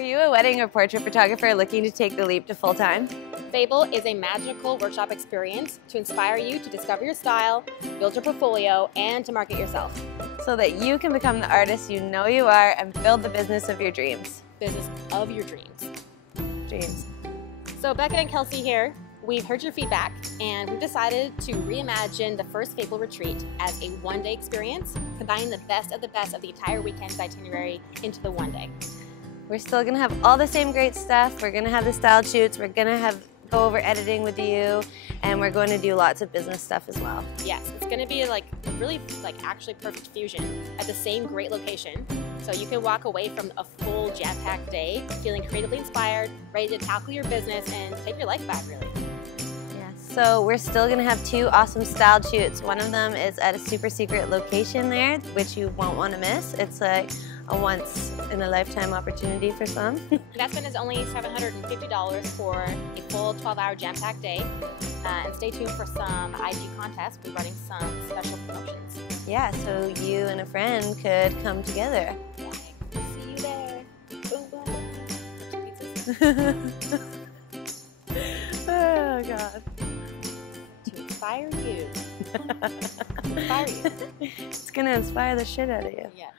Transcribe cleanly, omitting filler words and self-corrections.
Are you a wedding or portrait photographer looking to take the leap to full-time? Fable is a magical workshop experience to inspire you to discover your style, build your portfolio, and to market yourself. So that you can become the artist you know you are and build the business of your dreams. Business of your dreams. Dreams. So Becca and Kelsey here. We've heard your feedback and we've decided to reimagine the first Fable retreat as a one-day experience, combining the best of the entire weekend's itinerary into the one day. We're still gonna have all the same great stuff. We're gonna have the style shoots. We're gonna go over editing with you, and we're going to do lots of business stuff as well. Yes, it's gonna be like a really actually perfect fusion at the same great location. So you can walk away from a full jam-packed day feeling creatively inspired, ready to tackle your business and take your life back, really. So we're still going to have 2 awesome styled shoots. One of them is at a super secret location there, which you won't want to miss. It's like a once-in-a-lifetime opportunity for some. Investment is only $750 for a full 12-hour jam-packed day. And stay tuned for some IG contests. We're running some special promotions. Yeah, so you and a friend could come together. Yeah, see you there. Boom, boom. Oh, God. To inspire you. Inspire you. It's going to inspire the shit out of you. Yeah.